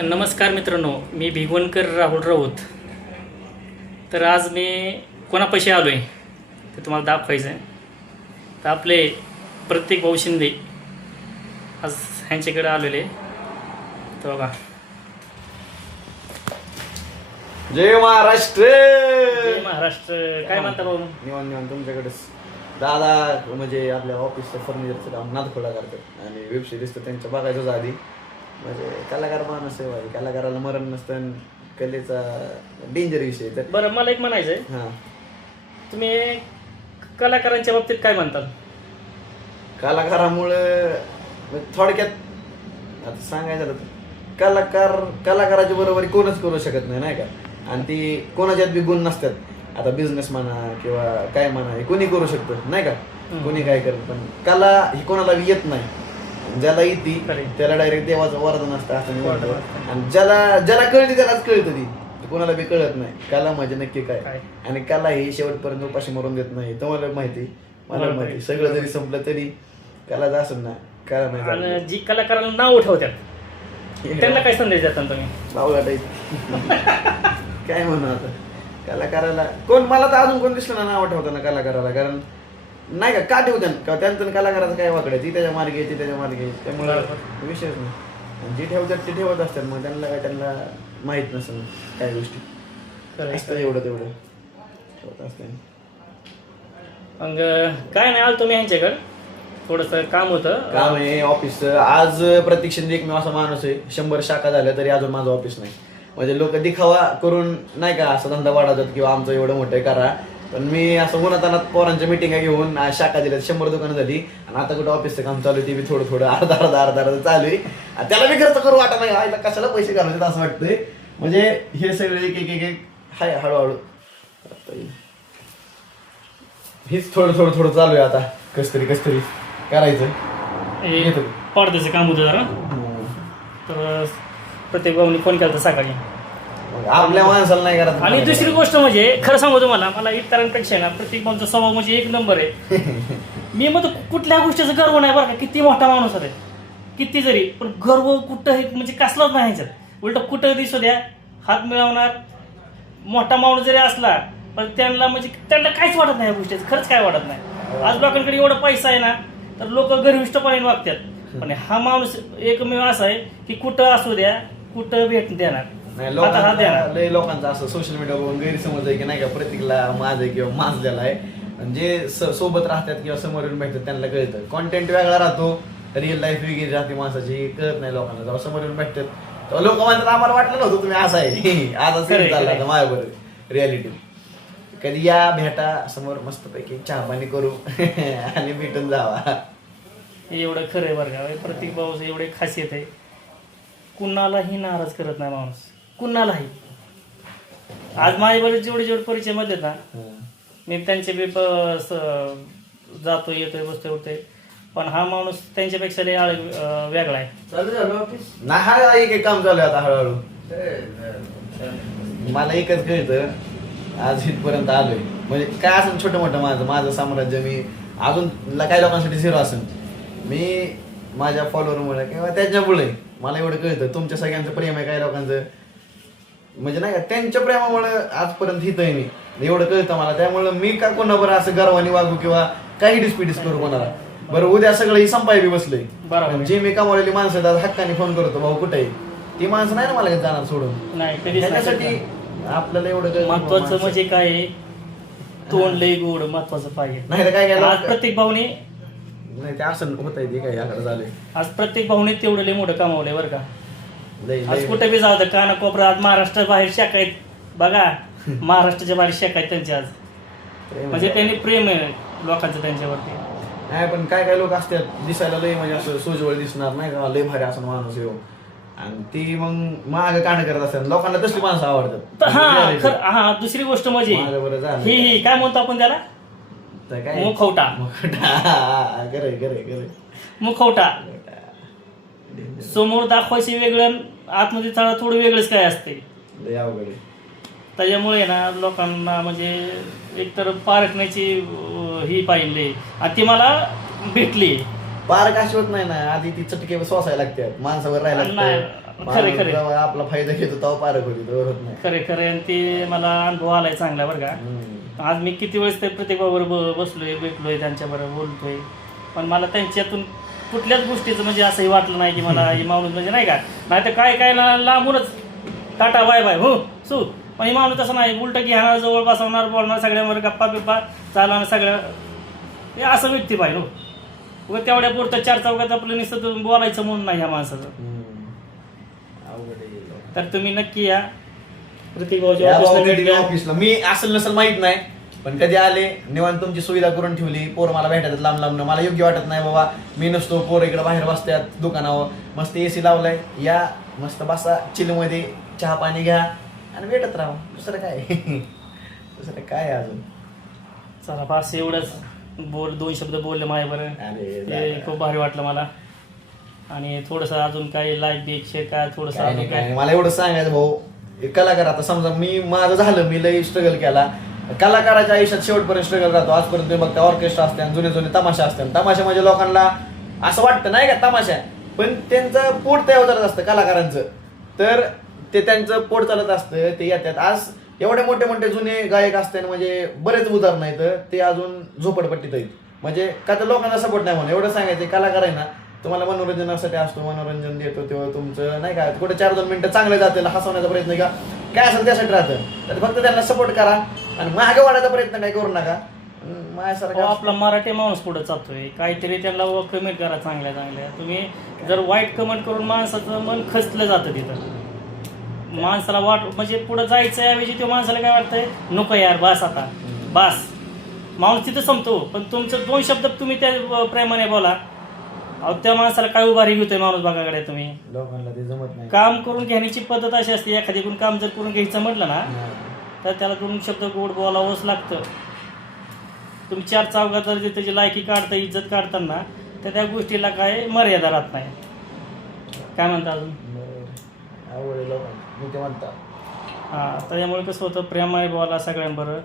तर नमस्कार मित्रांनो, मी भिगवणकर राहुल राऊत. तर आज मी कोणापाशी आलो आहे ते तुम्हाला दाखवायचं आहे. तर आपले प्रत्येक भाऊ शिंदे आज ह्यांच्याकडे आलेले. तर बघा, जय महाराष्ट्र. जय महाराष्ट्र. काय म्हणता भाऊ? निवांत निवांत तुमच्याकडेच. दादा म्हणजे आपल्या ऑफिसचं फर्निचरचं काम नादखोळा करतात आणि वेब सिरीज तर त्यांच्या बघायचंच आधी. म्हणजे कलाकार माणूस आहे भाई, कलाकाराला मरण नसतं, कलेचा डेंजर विषय. तर बरं, मला एक म्हणायचं आहे, हां, तुम्ही कलाकारांच्या बाबतीत काय म्हणताल? कलाकारामुळं थोडक्यात आता सांगायचं झालं तर कलाकाराच्या बरोबरी कोणच करू शकत नाही का. आणि ती कोणाच्यात बी गुण नसतात. आता बिझनेस म्हणा किंवा काय म्हणा, हे कोणी करू शकतं नाही का, कोणी काय करत. पण कला ही कोणाला येत नाही. ज्याला येते त्याला डायरेक्ट देवाचं वरदान असतं असं मी म्हणतो. आणि ज्याला कळते त्यालाच कळतं, ती कोणाला बी कळत नाही कला म्हणजे नक्की काय. आणि कला ही शेवटपर्यंत उपाशी मरून देत नाही. तुम्हाला माहिती, मला माहिती. सगळं जरी संपलं तरी कलाच असं ना, कला नाही. आणि जी कलाकाराला नाव उठवतात त्यांना काय संदेश देता तुम्ही? बावळा काय म्हणू आता कलाकाराला. कोण मला तर अजून कोण दिसलं ना नाव ठेवताना कलाकाराला. कारण नाही का ठेवत्या का त्यांचं कलाकाराचं काय वाकडे, ती त्याच्या मार्गे ती त्याच्या मार्गे. त्यामुळे विषयच नाही. जी ठेवतात ते ठेवत असतात. मग त्यांना माहित नसेल काय गोष्टी असतं. एवढं तेवढं ठेवत असते. मग काय नाही, आलो तुम्ही यांच्याकडं, थोडंसं काम होतं. काम आहे ऑफिसचं. आज प्रत्येक शिंदे एकमेव असा माणूस आहे, 100 शाखा झाल्या तरी अजून माझं ऑफिस नाही. म्हणजे लोक दिखावा करून नाही का असं धंदा वाढवतात किंवा आमचं एवढं मोठं करा. पण मी असं उन्हातानात पोरांच्या मिटिंगा घेऊन शाखा दिल्या, 100 दुकानं झाली. आणि आता कुठं ऑफिसचं काम चालू आहे, ते बी थोडं अर्धा चालू आहे. त्याला बी खर्च करू वाटत नाही, आईला कशाला पैसे घालवतात असं वाटतंय. म्हणजे हे सगळे एक हाय हळूहळू हेच थोडं चालू आहे. आता कसतरी करायचं. पडद्याचं काम होतं जरा, तर प्रत्येक भाऊनी फोन केला होता सकाळी. आपल्या माणसाला नाही करत. आणि दुसरी गोष्ट म्हणजे खरं सांगू तुम्हाला, मला इतरांपेक्षा ना प्रत्येक भाऊचा स्वभाव म्हणजे एक नंबर आहे. मी मग कुठल्या गोष्टीचा गर्व नाही बरं का, किती मोठा माणूस आहे किती जरी, पण गर्व कुठं म्हणजे कसलाच नाही ह्याच्यात. उलट कुठं दिसू द्या हात मिळवणार. मोठा माणूस जरी असला पण त्यांना काहीच वाटत नाही या गोष्टीचं, खरंच काय वाटत नाही. आज लोकांकडे एवढा पैसा आहे ना, तर लोक गर्विष्ठपणे वागतात. पण हा माणूस एकमेव असा आहे की कुठं असू द्या, कुठं भेट देणार. लय लोकांचा असं सोशल मीडियावरून गैरसमज आहे की नाही का, प्रत्येकाला माझं किंवा माजलेला आहे. जे सोबत राहतात किंवा समोर येऊन भेटतात त्यांना कळतं. कॉन्टेंट वेगळा राहतो, रिअल लाईफ वेगळी राहते माणसाची, कळत नाही लोकांना. जेव्हा समोर येऊन भेटतात तेव्हा लोक म्हणतात आम्हाला वाटलं नव्हतं तुम्ही असं आहे. आज असं चाललं आता माझ्याबरोबर रियालिटी. कधी या भेटा समोर, मस्तपैकी चहा पाणी करू आणि भेटून जावा. एवढं खरं आहे बरं का. प्रत्येक भाऊचं एवढे खासियत आहे, कुणालाही नाराज करत नाही माणूस, कुणालाही. आज माझ्याबरोबर जेवढे परिचय मध्ये ना, मी त्यांचे बी जातो येतोय बसतोय उठतोय, पण हा माणूस त्यांच्यापेक्षा लय वेगळा आहे. नाही एक काम चालू आहे आता हळूहळू. मला एकच कळतं, आज इथपर्यंत आलोय म्हणजे काय असं छोटं मोठं माझं साम्राज्य. मी अजून काही लोकांसाठी झिरो असेल. मी माझ्या फॉलोअरमुळे किंवा त्याच्यामुळे मला एवढं कळतं तुमच्या सगळ्यांचं प्रेम आहे. काही लोकांचं म्हणजे नाही का, त्यांच्या प्रेमामुळे आजपर्यंत हित आहे मी, एवढं कळतं मला. त्यामुळे मी का कोणाबरोबर असं गर्वाने वागू किंवा काही डिस्पिटिस करू कोणाला. बरं, उद्या सगळं ही संपाय बी बसलंय. जे मी कमावलेली माणसं आहेत, हक्काने फोन करतो भाऊ कुठे आहे, ती माणसं नाही ना मला जाणार सोडून. त्याच्यासाठी आपल्याला एवढं महत्वाचं म्हणजे काय, तोंड लय गोड महत्वाचं पाहिजे. नाही तर काय आज प्रत्येक भाऊने नाही ते असं होत आहे. ते काय याकडे झालंय. आज प्रत्येक भाऊने तेवढं लय मोठं कमावलंय बरं का. आज कुठे बी जाऊ दे, कानाकोपरा, आज महाराष्ट्र बाहेर शाखा आहेत बघा, महाराष्ट्राच्या बाहेर शाखा आहेत त्यांच्या आज. म्हणजे त्यांनी प्रेम आहे लोकांचं त्यांच्यावरती. नाही पण काय लोक असतात दिसायला लय म्हणजे असं सोजवळ दिसणार नाही का, लय भारी असं माणूस येऊ, आणि ती मग माग कांड करत असतात. लोकांना तसली माणसं आवडतात. हा दुसरी गोष्ट म्हणजे ही काय म्हणतो आपण त्याला, मुखवटा. मुखवटा समोर दाखवायचे वेगळं, आतमध्ये थोडं वेगळंच काय असते. त्याच्यामुळे ना लोकांना म्हणजे एकतर पारखण्याची ही पाहिजे, आणि ती मला भेटली. पार काशी होत नाही ना, आधी ती चटके सोसायला लागतात, माणसावर राहायला नाही, लागतं. खरे खरे. माणूस जेव्हा आपला फायदा घेतो तेव्हा पारक होती, तर होत नाही. खरे खरे. आणि ते मला अनुभव आलाय चांगला बरं का. हम्म. आज मी किती वेळेस ते प्रतिभाबरोबर बसलोय, भेटलोय, त्यांच्याबरोबर बोलतोय, पण मला त्यांच्यातून कुठल्याच गोष्टीचं म्हणजे असंही वाटलं नाही की मला ही माणूस म्हणजे नाही का, नाही तर काय काय लांबूनच टाटा बाय बाय हो सू. पण ही माणूस तसं नाही, उलटं घेणार, जवळ बसवणार, बोलणार, सगळ्यांवर गप्पा बिप्पा चालणार सगळं. हे असं व्यक्ती पाहिजे हो. उगाच तेवढ्या पुरतं चार चौकात आपलं नुसतं बोलायचं म्हणून नाही ह्या माणसाचं. अवघड आहे. तर तुम्ही नक्की या या प्रतिभाच्या बाबा ऑफिसला भेट कधी द्या. ऑफिसला मी असेल नसेल माहित नाही, पण कधी आले निवांत तुमची सुविधा करून ठेवली. पोर मला भेटतात लांब लांब, मला योग्य वाटत नाही बाबा मी नसतो, पोर इकडे बाहेर बसतात दुकानावर, मस्त एसी लावलाय, या मस्त बसा चिल मध्ये, चहा पाणी घ्या आणि भेटत राहा. दुसरं काय दुसरं काय अजून. चला बस एवढंच बोल, 2 शब्द बोलले माझ्याबरोबर, अरे ते खूप भारी वाटलं मला. आणि थोडंसं अजून काही लाईक बिक शेअर काय थोडंसं काय अजून नाही, काय काय. नाही. मला एवढं सांगायचं भाऊ, एक कलाकार आता समजा मी माझं झालं, मी लई स्ट्रगल केला. कलाकाराच्या आयुष्यात शेवटपर्यंत स्ट्रगल राहतो. आजपर्यंत तुम्ही बघता ऑर्केस्ट्रा असते, जुने जुने तमाशा असते. तमाशा म्हणजे लोकांना असं वाटतं नाही का तमाशा, पण त्यांचं पोट तयार चालत असतं कलाकारांचं. तर ते त्यांचं पोट चालत असतं, ते येतात. आज एवढे मोठे मोठे जुने गायक असतात, म्हणजे बरेच उदाहरण आहेत, ते अजून झोपडपट्टीत आहेत. म्हणजे का तर लोकांना सपोर्ट नाही म्हणून. एवढं सांगायचं कलाकार आहे ना, तुम्हाला मनोरंजनासाठी असतो, मनोरंजन देतो तेव्हा तुमचं नाही का, कुठे 4-2 मिनिटं चांगले जातील, हसवण्याचा प्रयत्न का काय असेल त्यासाठी राहतं. तर फक्त त्यांना सपोर्ट करा आणि मागे वाढायचा प्रयत्न काय करू नका. अहो, माझ्यासारखा आपला मराठी माणूस पुढे चालतोय, काहीतरी त्यांना कमेंट करा चांगल्या चांगल्या. तुम्ही जर वाईट कमेंट करून माणसाचं मन खचलं जातं तिथं, माणसाला म्हणजे पुढे जायचं ऐवजी तो माणसाला काय वाटतंय, नको यार बस आता बस. माणूस तिथं संपतो, पण तुमचं 2 शब्द तुम्ही त्या प्रेमाने बोला, अहो त्या माणसाला काय उभारी घेतोय माणूस बघाकडे. तुम्ही लोकांना ते जमत नाही. काम करून घेण्याची पद्धत अशी असते, एखाद्याकडून काम जर करून घ्यायचं म्हटलं ना, तर त्याला 2 शब्द गोड बोलावंच लागतं. तुम्ही 4 चौघात जर त्याची लायकी काढता, इज्जत काढताना, तर त्या गोष्टीला काय मर्यादा राहत नाही. काय म्हणता अजून. आवड लोकांना मी ते म्हणता. हां, त्याच्यामुळे कसं होतं, प्रेमाने बोला सगळ्यांबरोबर.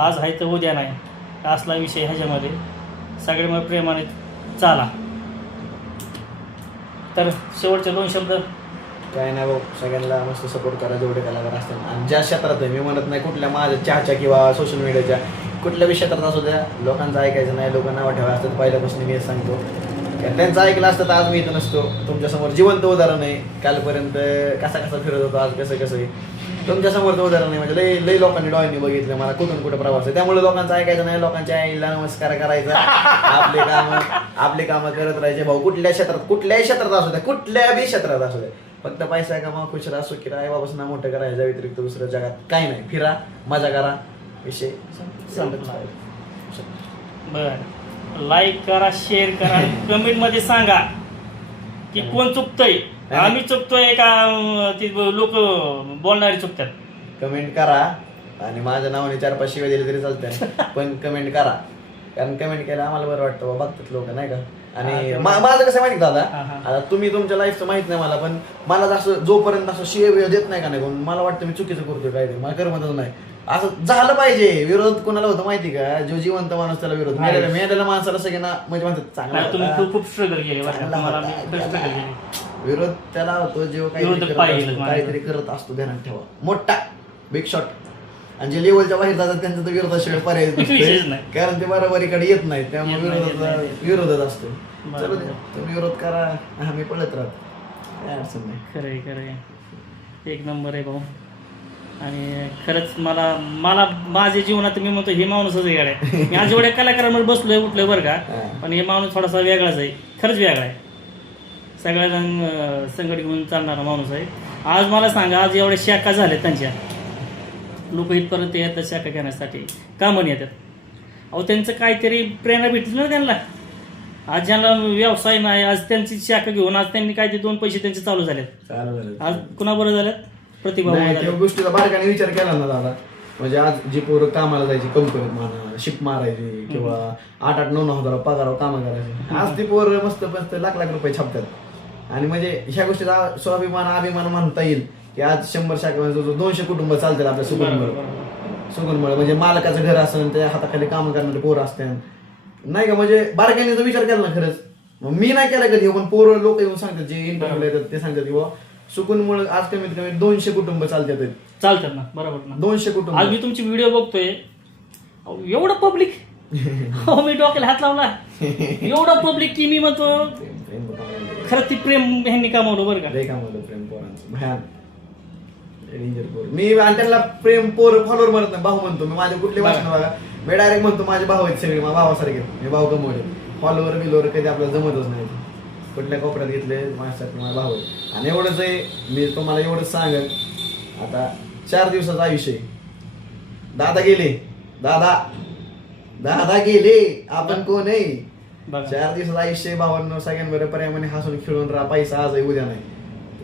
आज आहे तर उद्या नाही, असला विषय ह्याच्यामध्ये. सगळ्यांमध्ये प्रेमाने चाला. तर शेवटचे 2 शब्द. काय नाही भाऊ, सगळ्यांना मस्त सपोर्ट करा जेवढे कलाकार असतात. आणि ज्या क्षेत्रात आहे, मी म्हणत नाही कुठल्या माझ्या चहाच्या किंवा सोशल मीडियाच्या कुठल्याही क्षेत्रात असू द्या, लोकांचं ऐकायचं नाही. लोक नावं ठेवा असतात पहिल्यापासून, मी सांगतो. कारण त्यांचं ऐकलं असतं तर आज मी इथं नसतो. तुमच्यासमोर जिवंत उदाहरण आहे. कालपर्यंत कसा फिरत होतो, आज कसं आहे तुमच्यासमोरचं उदाहरण आहे. म्हणजे लई लोकांनी डॉयनी बघितलं मला कुठून कुठं प्रवास आहे. त्यामुळे लोकांचं ऐकायचं नाही, लोकांच्या आईला नमस्कार करायचा, आपले कामं करत राहायचे भाऊ. कुठल्याही क्षेत्रात असू द्या, कुठल्याही क्षेत्रात असू द्या, फक्त पैसा कमा, खुश राहा, सुखी राहा, बाबाचं नाव मोठं करायचं व्यतिरिक्त दुसऱ्या जगात काही नाही. फिरा, मजा करा, विषय संपला. बरं, लाईक करा, शेअर करा, कमेंट मध्ये सांगा की कोण चुकतंय, आम्ही चुकतोय का ती लोक बोलणारे चुकतात. कमेंट करा आणि माझ्या नावाने 4-5 शिव्या दिले तरी चालतात, पण कमेंट करा. कारण कमेंट केलं आम्हाला बरं वाटतं, बघतात लोक नाही का. आणि माझं कसं माहिती दादा, आता तुम्ही तुमच्या लाईफचं माहित नाही मला, पण मला जसं जोपर्यंत असं शिव्या देत नाही का नाही, मला वाटतं मी चुकीचं करतोय काय, मला करमतच नाही. असं झालं पाहिजे. विरोध कोणाला होतं माहिती का, जो जिवंत माणूस त्याला विरोध. मेलेल्या माणसाला सगळ्यांना म्हणजे म्हणतात चांगला, तुम्ही खूप स्ट्रगल केले. विरोध त्याला होतो जेव्हा काहीतरी करत असतो. ध्यानात ठेवा, मोठा बिग शॉट. आणि जे लेवलच्या बाहेर जातात त्यांचं तर विरोधाशिवाय पर्याय नाही, कारण ते बरोबरीकडे येत नाहीत. त्यामुळे विरोधच असतो. चलो तुम्ही विरोध करा, आम्ही पळत राहतो, काय अडचण नाही. खरंय एक नंबर आहे भाऊ. आणि खरंच मला माझ्या जीवनात मी म्हणतो हे माणूसच वेगळा आहे. मी आज जेवढ्या कलाकारांवर बसलोय उठलोय बरं का, पण हे माणूस थोडासा वेगळाच आहे, खरंच वेगळा आहे. सगळ्यांना संकट घेऊन चालणारा माणूस आहे. आज मला सांगा, आज एवढ्या शाखा झाल्या त्यांच्या, लोक इथपर्यंत येतात शाखा घेण्यासाठी, का म्हण येतात. अहो त्यांचं काहीतरी प्रेरणा भेटली ना त्यांना. आज ज्यांना व्यवसाय नाही, आज त्यांची शाखा घेऊन आज त्यांनी काहीतरी 2 पैसे त्यांचे चालू झालेत. आज कुणाबरोबर झाल्यात, प्रतिभा. गोष्टीचा बारकाने विचार केला ना दादा, म्हणजे आज जी पोरं कामाला जायची कंपनीत म्हणा, शिप मारायची किंवा 8-9 हजार पगारावर कामं करायची, आज ती पोरं मस्त लाख रुपये छापतात. आणि म्हणजे ह्या गोष्टीचा अभिमान म्हणता येईल की आज 100 शाखा 200 कुटुंब चालतात आपल्या सुगुणमुळे. म्हणजे मालकाचं घर असेल, त्या हाताखाली कामं करणारे पोरं असतात नाही का. म्हणजे बारकाईने जर विचार केला ना, खरंच मग मी नाही केला कधी, पण पोरं लोक येऊन सांगतात, जे इंटरव्ह्यू येतात ते सांगतात की बाबा सुकूनमुळे आज कमीत कमी 200 कुटुंब चालतात ना, बरोबर ना. 200 कुटुंब. आज मी तुमची व्हिडिओ बघतोय, एवढं पब्लिक हो, मी डोक्याला हात लावला, एवढं पब्लिक की मी म्हणतो खरं ती प्रेम ह्यांनी कमावलं बरं का. लय कामावलं प्रेम पोरांचं, भयान डेंजर पोर. मी आणि त्यांना प्रेम पोर फॉलोअर म्हणत नाही, भाऊ म्हणतो मी. माझे कुठले वाचन बघा, मी डायरेक्ट म्हणतो माझे भाऊ आहेत सगळे, माझ्या भावासारखे. मी भाऊ कमवले. फॉलोअर बिलोवर कधी आपल्याला जमतच नाही. कुठल्या कोपऱ्यात घेतले माझ्यासारखे माझा भाऊ आहे. आणि एवढंच आहे, मी तुम्हाला एवढंच सांगेन, आता 4 दिवसाचं आयुष्य आहे. दादा गेले, दादा गेले, आपण कोण आहे. 4 दिवसाचं आयुष्य भावांना सगळ्यांबरोबर प्रेमाने हसून खेळून राहा. पैसा आज आहे उद्या नाही.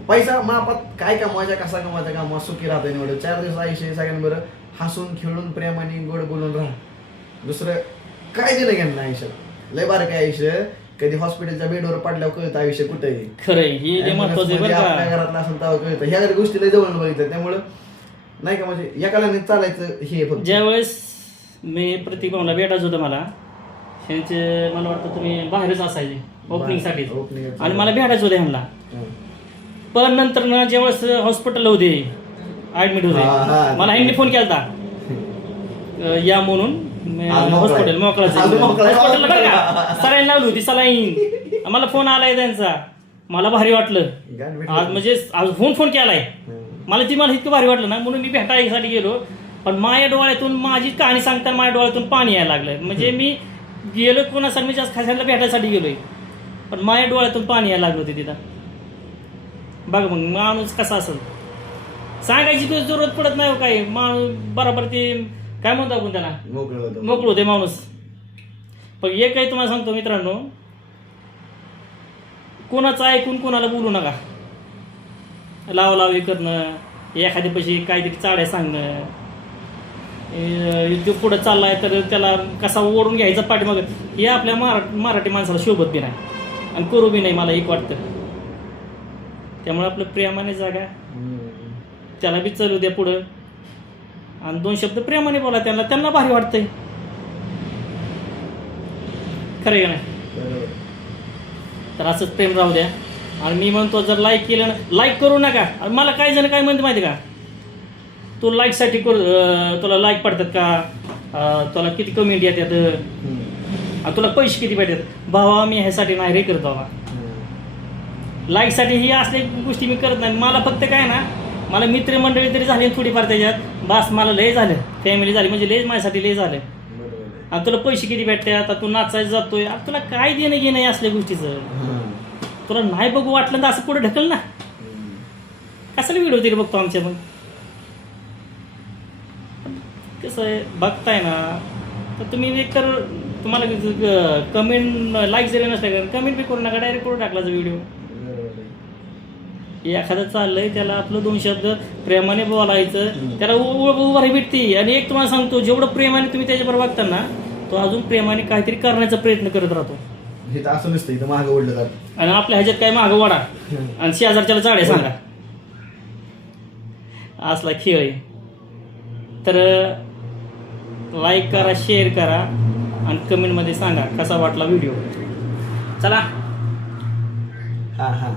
पैसा मापात काय कमवायचा, कसा कमवायचा, कामात सुखी राहता एवढं. 4 दिवस आयुष्य सगळ्यांबरोबर हसून खेळून प्रेमाने गोड बोलून राहा. दुसरं काय दिलं घेणं आयुष्यात. लय बारं काय आयुष्य. कधी हॉस्पिटलच्या बेडवर पडल्यावर कळतं आयुष्य कुठे आहे. खरंय, हे महत्वाचं आहे बरं आपल्या का. घरातला असेल तेव्हा कळतं. ह्या गोष्टी लय जवळ बघितलं. त्यामुळं नाही का, म्हणजे एकाला चालायचं हे फक्त. ज्यावेळेस मी प्रतीक भाऊला भेटायचं होतं, मला त्यांचे मला वाटतं तुम्ही बाहेरच असायचे ओपनिंगसाठी, आणि मला भेटायचं होतं ह्यांना. पण नंतर ना ज्यावेळेस हॉस्पिटलला होते, ऍडमिट होते, मला ह्यांनी फोन केला या म्हणून. हॉस्पिटल हॉस्पिटलला बरं का सलाईन लावली होती, सलाईन. मला फोन आलाय त्यांचा, मला भारी वाटलं आज. म्हणजे आज फोन केलाय मला इतकं भारी वाटलं ना, म्हणून मी भेटायसाठी गेलो. पण माझ्या डोळ्यातून माझी कहाणी सांगताना माझ्या डोळ्यातून पाणी यायला लागलं. म्हणजे मी गेलो कोणासाठी, मी जास्त खायला भेटायसाठी गेलोय, पण माझ्या डोळ्यातून पाणी यायला लागलं होते तिथं. बघ मग माणूस कसा असेल, सांगायची तुझी जरूरत पडत नाही. काय माणूस बरोबर ते काय म्हणतो आपण त्याला, मोकळं होते माणूस. पण एक काही तुम्हाला सांगतो मित्रांनो, कोणाचं ऐकून कोणाला बोलू नका. लावलावी करणं, एखाद्या पैसे काहीतरी चाड्या सांगणं, तो पुढं चाललाय तर त्याला कसा ओढून घ्यायचा पाठीमाग, हे आपल्या मराठी माणसाला शोभत बी नाही आणि करू बी नाही, मला एक वाटतं. त्यामुळे आपलं प्रेमाने जागा, त्याला बी चालू द्या पुढं, आणि 2 शब्द प्रेमाने बोला त्यांना भारी वाटतंय. खरं का नाही. तर असंच प्रेम राहू द्या. आणि मी म्हणतो, जर लाईक केलं ना, लाईक करू नका. मला काही जण काय म्हणते माहिती का, तू लाईकसाठी तुला लाईक पडतात का, तुला किती कमेंट येतात, तुला पैसे किती भेटतात. भावा मी ह्यासाठी नाही रे करत बाबा, लाईकसाठी ही असल्या गोष्टी मी करत नाही. मला फक्त काय ना, मला मित्रमंडळी तरी झाली थोडीफार त्याच्यात, बस मला लय झालं. फॅमिली झाली म्हणजे लय, माझ्यासाठी लय झालं. आणि तुला पैसे किती भेटतात, आता तू नाचायला जातोय, तुला काय देणं घेणं आहे असल्या गोष्टीचं. तुला नाही बघू वाटलं तर असं पुढे ढकल ना. कशाला व्हिडिओ तरी बघतो आमच्या. मग कसं आहे, बघताय ना, तर तुम्ही एक तर तुम्हाला कमेंट लाईक जरी नसल्या कमेंट बी करू नका, डायरेक्ट करून टाकला व्हिडिओ. एखादं चाललंय त्याला आपलं 2 शब्द प्रेमाने बोलायचं, त्याला उभारी भेटते. आणि एक तुम्हाला सांगतो, जेवढं प्रेमाने तुम्ही त्याच्याबरोबर बघता ना, तो अजून प्रेमाने काहीतरी करण्याचा प्रयत्न करत राहतो. हे तर असं नसतं, इथं मागं ओढलं जातं. आणि आपल्या ह्याच्यात काय मागं वाडा आणि 6,000च्याला चाड्या सांगा, असला खेळ आहे. तर लाईक करा, शेअर करा, आणि कमेंटमध्ये सांगा कसा वाटला व्हिडिओ. चला. हा.